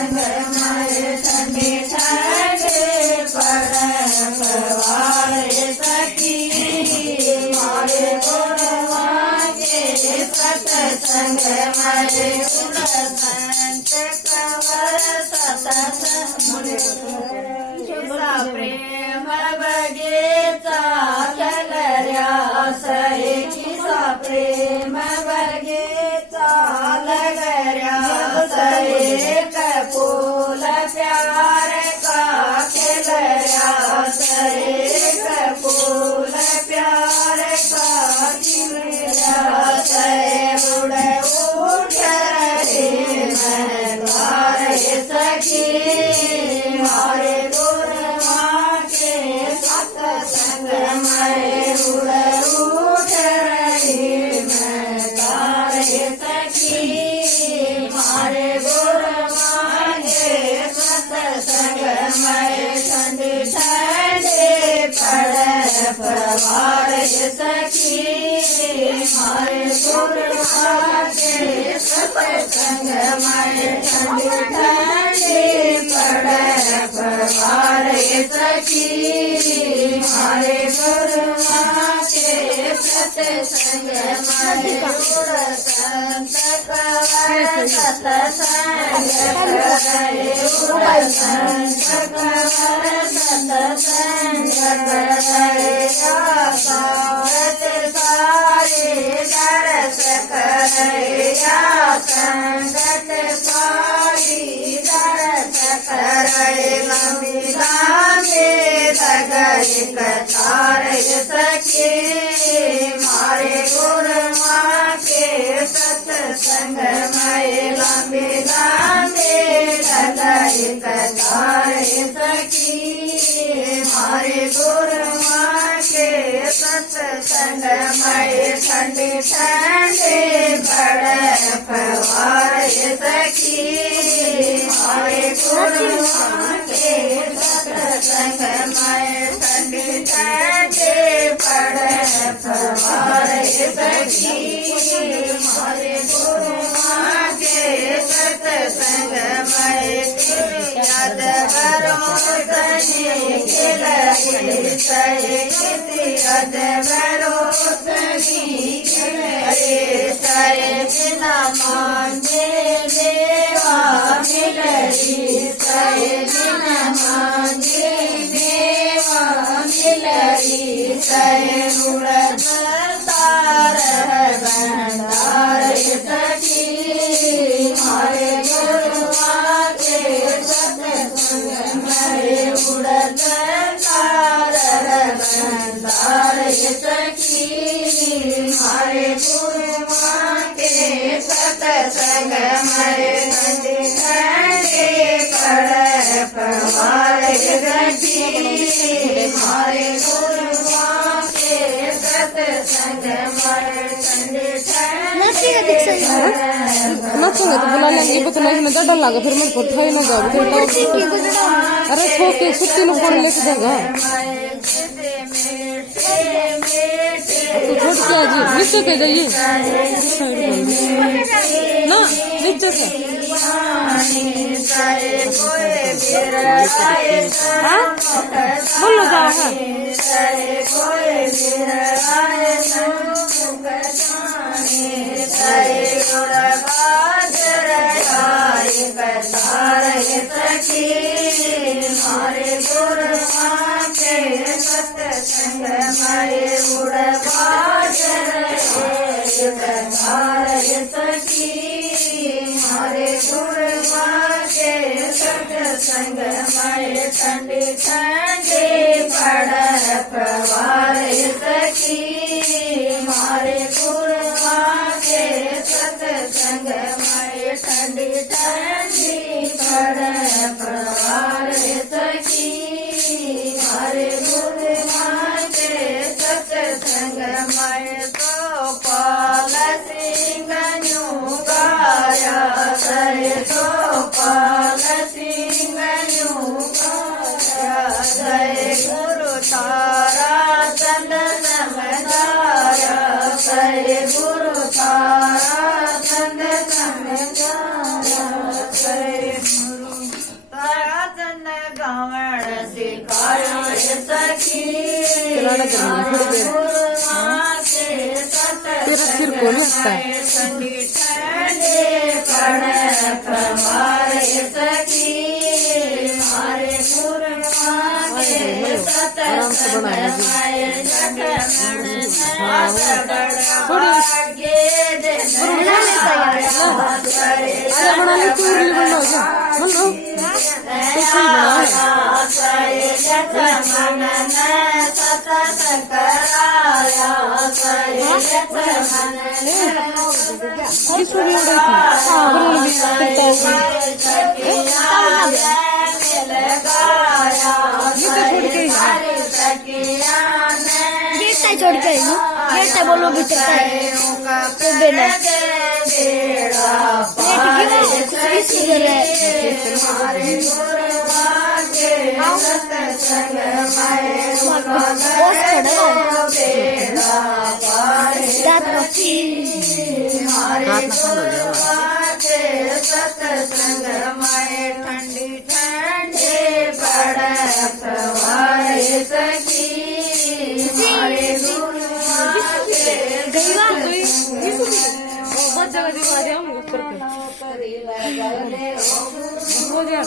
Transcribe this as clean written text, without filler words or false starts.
संग मारे ठंडे ठंडे पड़े पवारे सखी मारे गोरवा के सत्संग मारे उड़संत कवर सत्संग प्रेम बगेचा लगर्या सहे किसा प्रेम बगेचा लगर्या सहे कपूल प्यार का खिलर्या सहे कपूल प्यार का खिलर्या सहे उड़ उठ रहे महंगार सखी मारे संग मैं उड़ उठ रही मैं तारे सखी मारे गोर मांगे सत्संग मैं ठंडे ठंडे पड़े पवार सखी मारे गोर मांगे सत्संग मैं ठंडे ठंडे पड़े पवार सखी मारे गुरुआ के सत्संग मारे गुर संत कवर सत्संग करे गुर संत कवर सत्संग करे सारत सारे दरस करे संगत सारी दरस करे लंबी लगई कतार सखी मारे गुरुआ के सत्संग में लंबे लगई कतार सखी मारे गुरुआ के सत्संग में ठंडे ठंडे बड़े पवार सखी मारे गुरुआ के सत्संग में ठंडे ठंडे पड़े पवार सखी मारे गुरुआ के सत्संग में याद करो सही खिलरे सही याद करो सही खिलरे सही बिना मांगे देवा मिलरी सही बिना मांगे देवा मिलरी सहे उड़द तार भंडार सखी मारे गुरुआ के सत्संग में उड़द तार भंडार सखी मारे गुरुआ के सत्संग में ठंडे ठंडे पड़े पवार सखी मारे गुरुआ के सत्संग में ठंडे नाचूंगा तो बुला लेंगे ये बता नहीं डर लगा फिर मेरे को ठाई ना जाओ अरे छोटे सुत्ती लोग कौन लेके जाएगा तो छोड़ क्या जी नीचे के जाइए ना नीचे से बोलो जाओ सखी मारे गुरुआ के सत्संग मारे उड़ बाजर सखी मारे गुरुआ के सत्संग मारे ठंडे ठंडे पड़ पवार सखी मारे गुरुआ के सत्संग मारे ठंडे ठंडे पड़ पवार सखी मारे गुरुआ के सत्संग मारे तो पाल सिंह न्यू गाया सरे तो पाल सिंह न्यू गाया जय गुरु तारा चंद समदाया जय गुरु तारा चंद समदाया जय गुरु सखी चलाना करना थोड़ी देर तेरा सिर कौन लगता है ठंडी ठंडे पड़ प्रवार सखी मारे गुरुआ के सतसंग माय अरे बना ले तू उरली बन लो जा बन लो तो सही किस उरली उड़ी थी बन लो गेट छोड़ के गेट बोलो भीतर तो बेला सत्संग में ठंडी ठंडे पड़ प्रवार सखी हमारे बहुत जगह दिखा दिया हम ऊपर पे हो गया